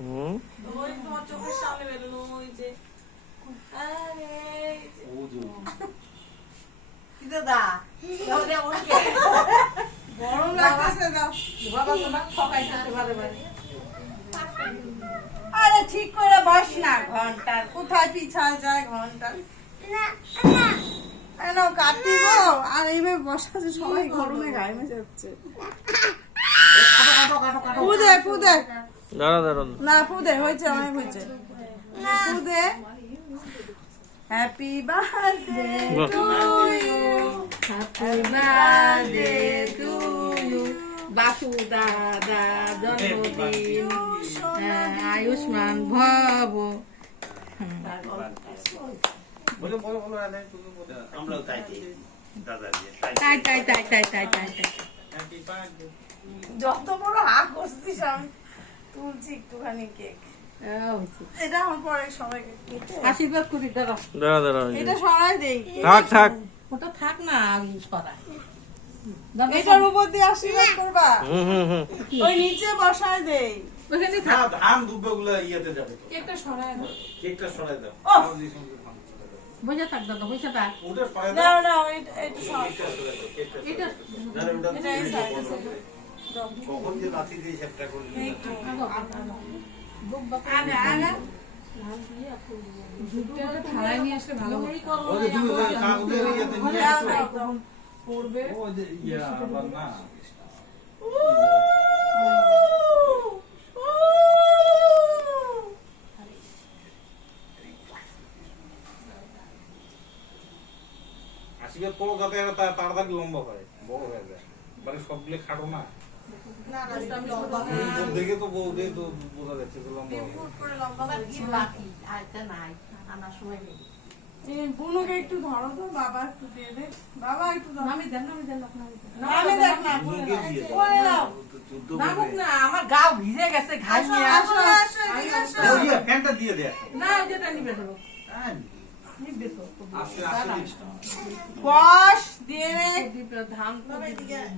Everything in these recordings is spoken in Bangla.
ওই তোমার চোখের সামনে বেরোনো ওই যে আরে ও যে কি দাদা ওরে ওকে গরম লাগছে দাও বাবা তোমার ঠকাইতে পারে বাড়ি আরে ঠিক করে বস না ঘন্টা কোথায় পিছায় যায় ঘন্টা না না এনো কাটি গো আর এইভাবে বসা যে সবাই গরমে গায়ে মেজে যাচ্ছে ফুদে ফুদে দাঁড়া না ফুদে হয়েছে অনেক হয়েছে ফুদে happy birthday to you happy birthday to you Basu দাদা জন্মদিন আয়ুষ্মান ভব বলো বলো বলো আমরাও তাই দাদা দিয়ে তাই হ্যাপি বার্থডে যত বড় হাক করছিস আমি তুলছি একটুখানি কেক এটা আমার পরে সবাইকে আশীর্বাদ করি দাঁড়া এটা সরাই দেই থাক ওটা থাক না আমি সরাই এটার উপর দিয়ে আশীর্বাদ করবা ওই নিচে বসায় দেই ওখানে থাক ধান দুব্বগুলো ইয়েতে যাবে তো কেকটা সরাই দাও কেকটা সরাই দাও বসে থাক দাদা বসে থাক ওটা সরাই না দাও না এটা সরাই এটা এটা এই সাইডে কখন যে লাথি দিয়ে সেটা করলি আগা থালায় নিয়ে আসলে ভালো ওই যে তুমি ওই কাগজের ইয়েতে নিয়ে আসো পড়বে ওই যে ইয়া আবার না আশীর্বাদ করো যাতে এটা তাড়াতাড়ি লম্বা হয় বড় হয়ে যায় মানে সবগুলো খাটো না না না আমি লম্বা দেখে তো বলতে তো বোঝা যাচ্ছে যে লম্বা হবে ফুট করে লম্বা কি বাকি আইটা নাই আনা সময় নেই বুনুকে একটু ধরো তো বাবা একটু দিয়ে দে বাবা একটু ধরো আমি দেন আমি দেখ না বুনুকে দিয়ে দাও। বলে দাও চোদ্দ না বলে। না আমার গাও ভিজে গেছে ঘাস আসো নিয়ে আসো আসো এদিকে আসো ও ইয়া, ফ্যানটা দিয়ে দে এখন। না যেটা নিবে তো হ্যাঁ, নিবে তো আস্তে আস্তে দিস। বস দিয়ে রে দিবে ধান তো এদিকে আয়।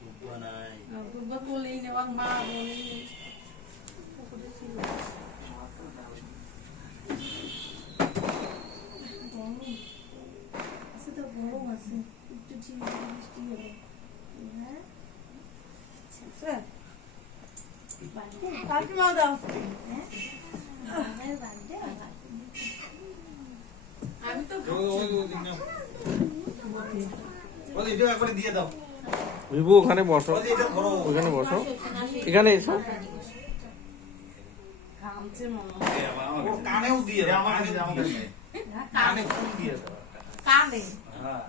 দুব্বা নাই। দুব্বা তোলেই নেওয়ার মা বলে কাকিমা দাও আমি তো ওই দিক নাও। ওই দিক একবারে দিয়ে দাও। বিভু ওখানে বসো ওই যে এটা ধরো। ওখানে বসো এখানে এসো ঘামছে মনে হয় ওর কানেও দিয়ে দাও। আমাদের নেই। কানে ফুল দিয়ে দাও। কানে হ্যাঁ।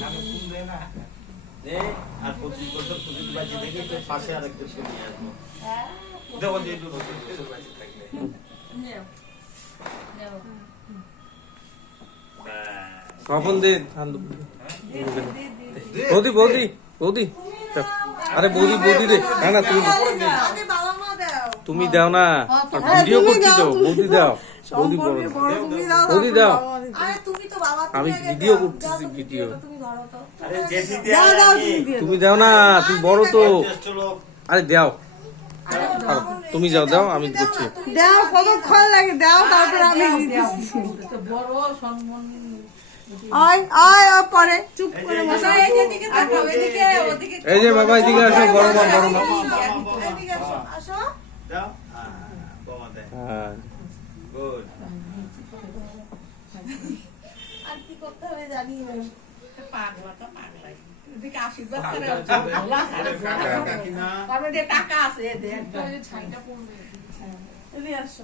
কানে ফুল দে না। দে, আর 25 বছর পুজোর বাজি দেখে তো পাশে আরেকটা সে নিয়ে আসবো। দেখো যে একটু নতুন পুজোর বাজি থাকলে। নেও নেও ব্যাস। স্বপন দে ধান দুব্বা। দে। বৌদি বৌদি বৌদি আরে বৌদি দে না না তুমি আগে বাবা মা দাও তুমি দাও না ভিডিও করছি তো বৌদি দাও বৌদি বড় সম্পর্কে বড় তুমি দাও বৌদি দাও আরে তুমি তো বাবা আমি তুমি আগে ভিডিও দাও। করতেছি, দাও তো ভিডিও। তুমি ধরো তো আরে জেঠি দে দাও দাও আগে। তুমি দিয়ে তুমি দাও না তুমি বড় তো টেস্ট হলো। আরে দাও তুমি যাও দাও আমি করছি দাও কতক্ষণ লাগে দাও তারপর আমি দিতেছি তো বড় সম্মান আয় আয় আয় পরে চুপ করে বসো এই যেদিকে তাকাও এদিকে ওদিকে এই যে বাবা এদিকে আসো বড় মা বড় মা এদিকে আসো আসো দাও। বাবা দে। হ্যাঁ গুড। আর কি করতে হবে জানি না পাগলাটা পাগলাই এদিকে আশীর্বাদ করে কাকিমা। তারপরে যে টাকা আছে দে ছাইটা পড়বে এদিকে আসো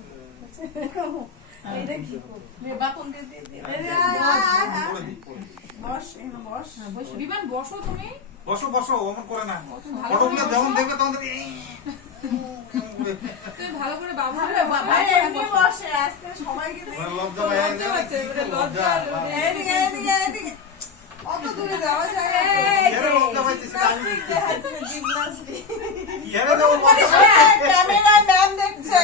এইটা কি করবে বাপন দিয়ে দিয়ে দিয়ে এদিকে আয়, আয়, আয়, আয়। করে দি, করে দি। বস এখানে বস বিমান বসো তুমি বসো বসো অমন করে না ফটোগুলো যেমন দেখবে তখন দেখবে, এই। তুমি ভালো করে বাবু আরে এমনি বসে আজকে সবাইকে দেখি আমার লজ্জা পায় না। লজ্জা। এদিকে এদিকে এদিকে অত দূরে যাওয়া যায় না। এরে লজ্জা পাইতেছে না আমি। জিমনাস্টিক দেখাচ্ছে, জিমনাস্টিক। এরে দেবো লজ্জা ক্যামেরায় ম্যাম দেখছে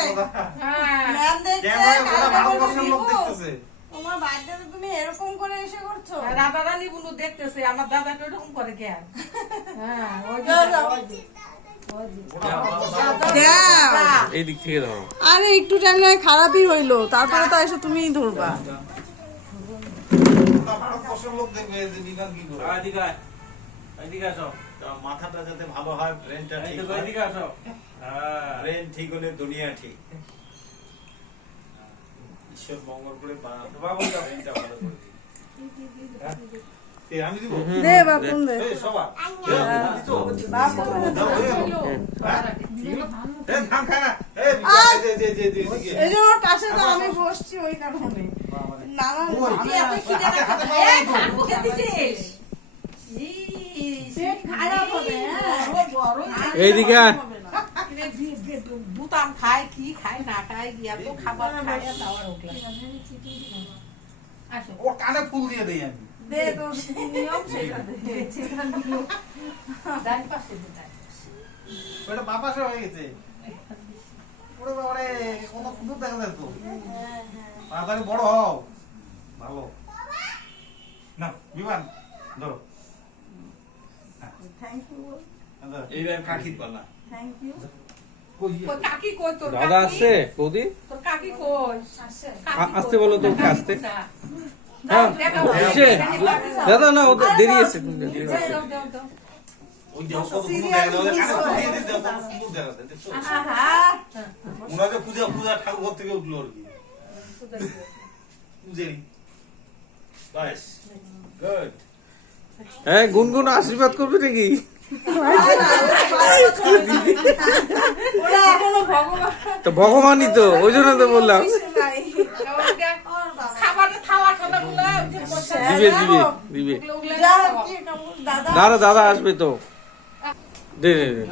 হ্যাঁ ম্যাম দেখছে ক্যামেরায় ওরা কালকে বলবে, ভারতবর্ষের লোক "বিভু, দেখতেছে। তোমার বার্থডেতে তুমি এরকম করে এসে করছো রাধা রাধা রানী বুনু দেখতেছে আমার দাদাকে ওরকম করে কেন? হ্যাঁ, ওই যে এই দিক থেকে ধরো। আরে একটু টাইম নয় খারাপই হইলো, তারপরে তো এসে তুমিই ধরবা। লোক দেখবে যে বিধান কি করে এদিকে আয়, এদিকে আসো, মাথাটা যাতে ভালো হয়, ব্রেনটা এই ঠিক তো হয়। এদিকে আসো। হ্যাঁ। ব্রেন ঠিক হলে দুনিয়া ঠিক। ঈশ্বর মঙ্গল করে বাবু দাও। ব্রেনটা ভালো করে দিক। আমি দিব দে বাপুন দে। এই সবা এই যে ওর পাশে তো আমি বসছি ওই কারণে। না না আমি এত খিদে পেট খারাপ হবে। এইদিকে আয়। দুতাম খায় কি খায় না খায় গিয়া তো খাবার খায় আর দাওয়ার উঠলাম। আসো ওর কানে ফুল দিয়ে দেই আমি। দে তো নিয়ম সেটা দে। সেটা নিয়ম। ডান পাশে দুটাই ওটা বাপাসে হয়ে গেছে। ওরে বাবারে কত সুন্দর দেখা যায় তো। তাড়াতাড়ি বড় হও। ভালো। না বিমান ধরো। থ্যাংক ইউ এইবার কাকির পালা। Thank you. কই কাকি কই তোর দাদা কাকি? আসছে বৌদি? তোর কাকি কই আসতে বলো তো, ওকে আসতে। হ্যাঁ এসে? দাদা না, ওদের দেরি আছে। ওই যে কত সুন্দর দেখা যায়, কানে ফুল দিয়ে দিতে কত সুন্দর দেখা যায়, দেখছো? মনে হয় যে পূজা ঠাকুর ঘর থেকে উঠলো আর কি। বুঝেনি? বাস। গুড। হ্যাঁ, গুনগুন আশীর্বাদ করবে নাকি? ওরা এখনো ভগবান তো ভগবানই তো, ওই জন্য তো বললাম। খাবারের থালা খানা গুলো যে বসে দিবে দিবে দিবে। যা কি দাদা দাদা দাদা আসবে তো। দে দে দে।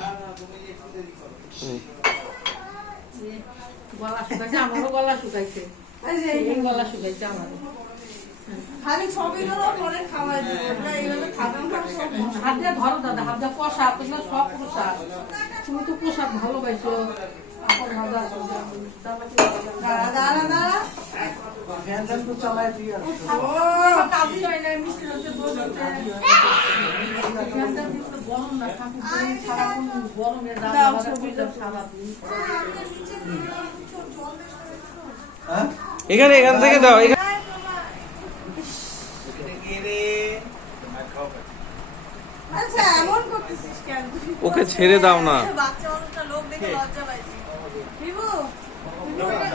গলা শুকাইছে আমারও গলা শুকাইছে এই যে এই গলা শুকাইছে আমারও খালি ছবি ধরো পরে খাওয়াই দিও। ওটা এইভাবে খাবেন না সব। হাত দিয়ে ধরো দাদা হাত দিয়ে পোশাক তোমরা সব পোশাক তুমি তো পোশাক ভালোবাসো এখন দাদা দাঁড়া দাঁড়া দাঁড়া। ও কাজই হয় না মিষ্টি হচ্ছে দুধ হচ্ছে গরম না থাকুক সারাক্ষণ গরমে দাও ছবিটা। সারাদিন এখানে এখান থেকে দাও। এখানে- আচ্ছা এমন করতেছিস কেন? ওকে ছেড়ে দাও না। বাচ্চা মানুষটা লোক দেখে লজ্জা পাইছে। বিভু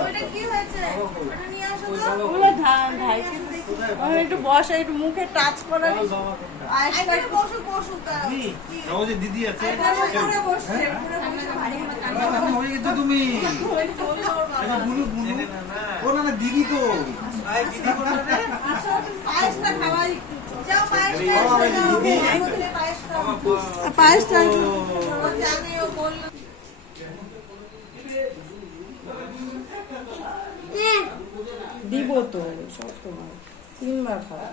ওইটা কি হয়েছে? ওটা নিয়ে আসো তো। ওগুলো ঢাইকে দেখি। আমি একটু বসে একটু মুখে টাচ করা। আইসটা বসো বসো তা। ও যে দিদি আছে, পুরো বসছে পুরো বসে ভারী এখন হয়ে গেছে তুমি। এটা বুনু বুনু। ও না না দিদি তো। পায়েসটা খাওয়াই একটু। যাও পায়েসটা পায়েসটা জানি ও বললো দিব তো সব তোমার 3 বার খাওয়া